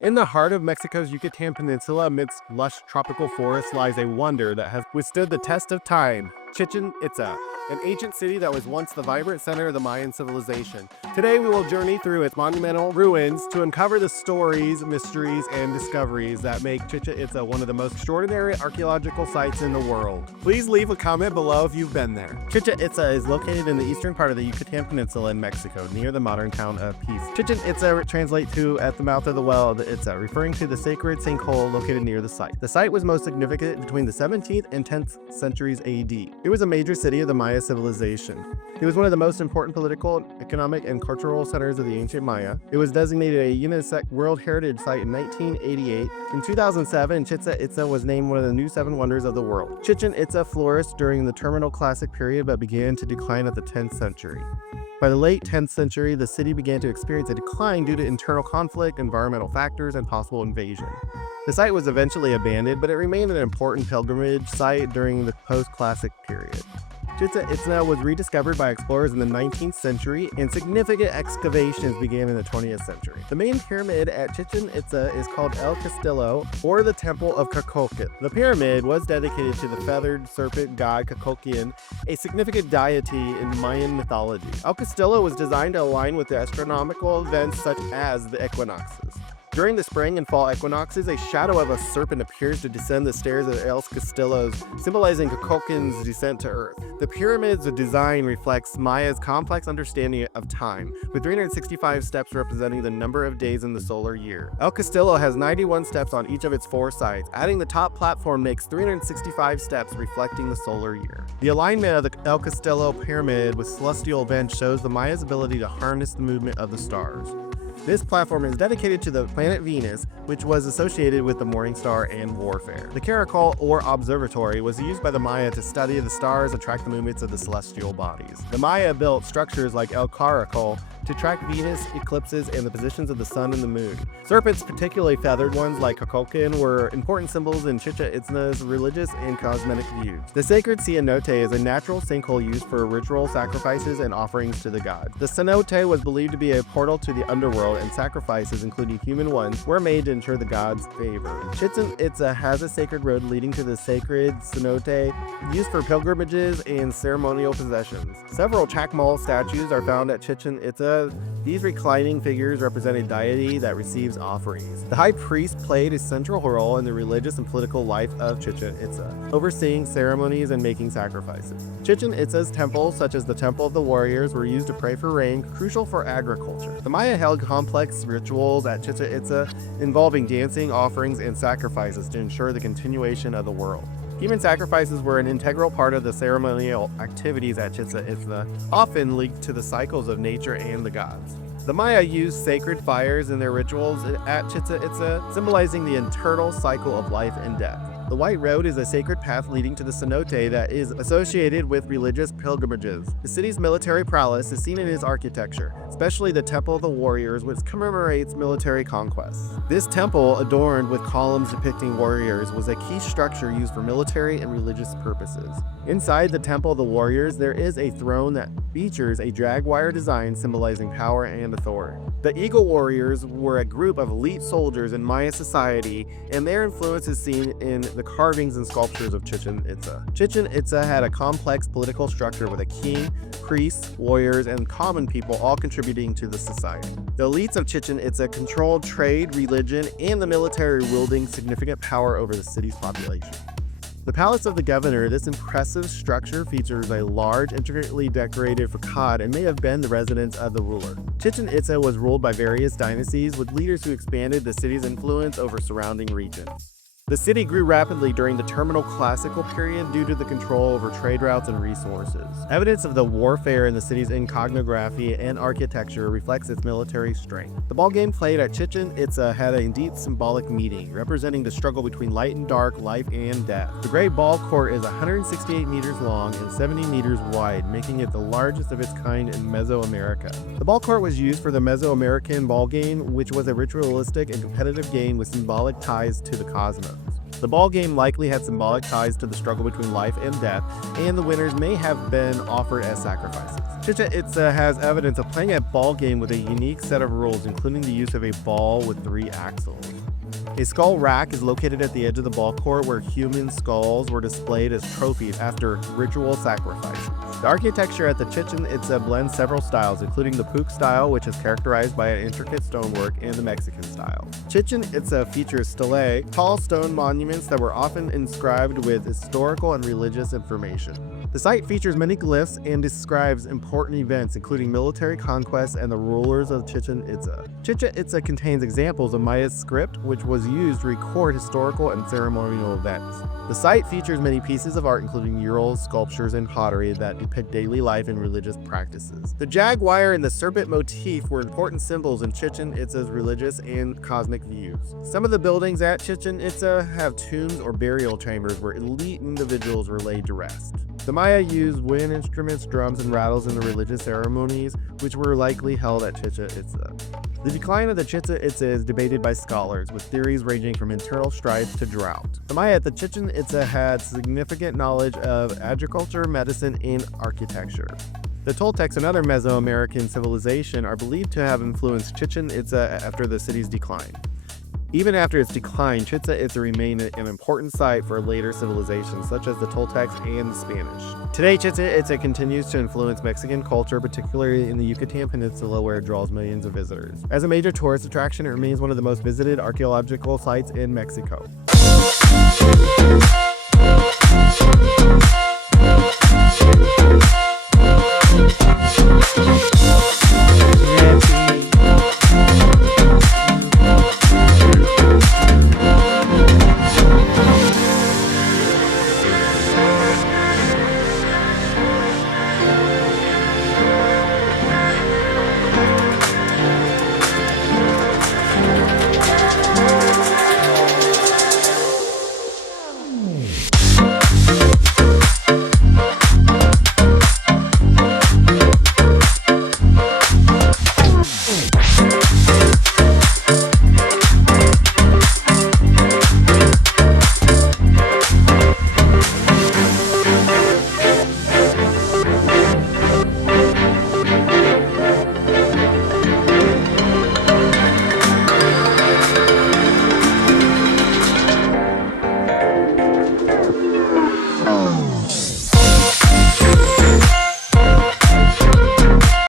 In the heart of Mexico's Yucatan Peninsula, amidst lush tropical forests, lies a wonder that has withstood the test of time: Chichen Itza, an ancient city that was once the vibrant center of the Mayan civilization. Today, we will journey through its monumental ruins to uncover the stories, mysteries, and discoveries that make Chichen Itza one of the most extraordinary archaeological sites in the world. Please leave a comment below if you've been there. Chichen Itza is located in the eastern part of the Yucatan Peninsula in Mexico, near the modern town of Peace. Chichen Itza translates to "at the mouth of the well of Itza," referring to the sacred sinkhole located near the site. The site was most significant between the 17th and 10th centuries AD. It was a major city of the Maya civilization. It was one of the most important political, economic, and cultural centers of the ancient Maya. It was designated a UNESCO World Heritage Site in 1988. In 2007, Chichen Itza was named one of the new 7 wonders of the world. Chichen Itza flourished during the Terminal Classic period but began to decline at the 10th century. By the late 10th century, the city began to experience a decline due to internal conflict, environmental factors, and possible invasion. The site was eventually abandoned, but it remained an important pilgrimage site during the post-classic period. Chichen Itza was rediscovered by explorers in the 19th century, and significant excavations began in the 20th century. The main pyramid at Chichen Itza is called El Castillo, or the Temple of Kukulkan. The pyramid was dedicated to the feathered serpent god Kukulkan, a significant deity in Mayan mythology. El Castillo was designed to align with the astronomical events such as the equinoxes. During the spring and fall equinoxes, a shadow of a serpent appears to descend the stairs of El Castillo, symbolizing Kukulkan's descent to Earth. The pyramid's design reflects Maya's complex understanding of time, with 365 steps representing the number of days in the solar year. El Castillo has 91 steps on each of its 4 sides. Adding the top platform makes 365 steps, reflecting the solar year. The alignment of the El Castillo pyramid with celestial events shows the Maya's ability to harness the movement of the stars. This platform is dedicated to the planet Venus, which was associated with the morning star and warfare. The Caracol, or observatory, was used by the Maya to study the stars and track the movements of the celestial bodies. The Maya built structures like El Caracol to track Venus eclipses and the positions of the sun and the moon. Serpents, particularly feathered ones like Kukulkan, were important symbols in Chichen Itza's religious and cosmetic views. The sacred cenote is a natural sinkhole used for ritual sacrifices and offerings to the gods. The cenote was believed to be a portal to the underworld, and sacrifices, including human ones, were made to ensure the gods' favor. Chichen Itza has a sacred road leading to the sacred cenote, used for pilgrimages and ceremonial possessions. Several Chacmal statues are found at Chichen Itza. These reclining figures represent a deity that receives offerings. The high priest played a central role in the religious and political life of Chichen Itza, overseeing ceremonies and making sacrifices. Chichen Itza's temples, such as the Temple of the Warriors, were used to pray for rain, crucial for agriculture. The Maya held complex rituals at Chichen Itza involving dancing, offerings, and sacrifices to ensure the continuation of the world. Human sacrifices were an integral part of the ceremonial activities at Chichen Itza, often linked to the cycles of nature and the gods. The Maya used sacred fires in their rituals at Chichen Itza, symbolizing the eternal cycle of life and death. The White Road is a sacred path leading to the cenote that is associated with religious pilgrimages. The city's military prowess is seen in its architecture, especially the Temple of the Warriors, which commemorates military conquests. This temple, adorned with columns depicting warriors, was a key structure used for military and religious purposes. Inside the Temple of the Warriors, there is a throne that features a drag-wire design symbolizing power and authority. The Eagle Warriors were a group of elite soldiers in Maya society, and their influence is seen in the carvings and sculptures of Chichen Itza. Chichen Itza had a complex political structure with a king, priests, warriors, and common people all contributing to the society. The elites of Chichen Itza controlled trade, religion, and the military, wielding significant power over the city's population. The Palace of the Governor, this impressive structure, features a large, intricately decorated facade and may have been the residence of the ruler. Chichen Itza was ruled by various dynasties, with leaders who expanded the city's influence over surrounding regions. The city grew rapidly during the Terminal Classical period due to the control over trade routes and resources. Evidence of the warfare in the city's iconography and architecture reflects its military strength. The ball game played at Chichen Itza had a deep symbolic meaning, representing the struggle between light and dark, life and death. The Great Ball Court is 168 meters long and 70 meters wide, making it the largest of its kind in Mesoamerica. The ball court was used for the Mesoamerican ball game, which was a ritualistic and competitive game with symbolic ties to the cosmos. The ball game likely had symbolic ties to the struggle between life and death, and the winners may have been offered as sacrifices. Chichen Itza has evidence of playing a ball game with a unique set of rules, including the use of a ball with 3 axles. A skull rack is located at the edge of the ball court where human skulls were displayed as trophies after ritual sacrifice. The architecture at the Chichen Itza blends several styles, including the Puch style, which is characterized by an intricate stonework, and the Mexican style. Chichen Itza features stelae, tall stone monuments that were often inscribed with historical and religious information. The site features many glyphs and describes important events, including military conquests and the rulers of Chichen Itza. Chichen Itza contains examples of Maya script, which was used to record historical and ceremonial events. The site features many pieces of art, including murals, sculptures, and pottery that depict daily life and religious practices. The jaguar and the serpent motif were important symbols in Chichen Itza's religious and cosmic views. Some of the buildings at Chichen Itza have tombs or burial chambers where elite individuals were laid to rest. The Maya used wind instruments, drums, and rattles in the religious ceremonies, which were likely held at Chichen Itza. The decline of the Chichen Itza is debated by scholars, with theories ranging from internal strife to drought. The Maya at the Chichen Itza had significant knowledge of agriculture, medicine, and architecture. The Toltecs, another Mesoamerican civilization, are believed to have influenced Chichen Itza after the city's decline. Even after its decline, Chichen Itza remained an important site for later civilizations, such as the Toltecs and the Spanish. Today, Chichen Itza continues to influence Mexican culture, particularly in the Yucatan Peninsula, where it draws millions of visitors. As a major tourist attraction, it remains one of the most visited archaeological sites in Mexico.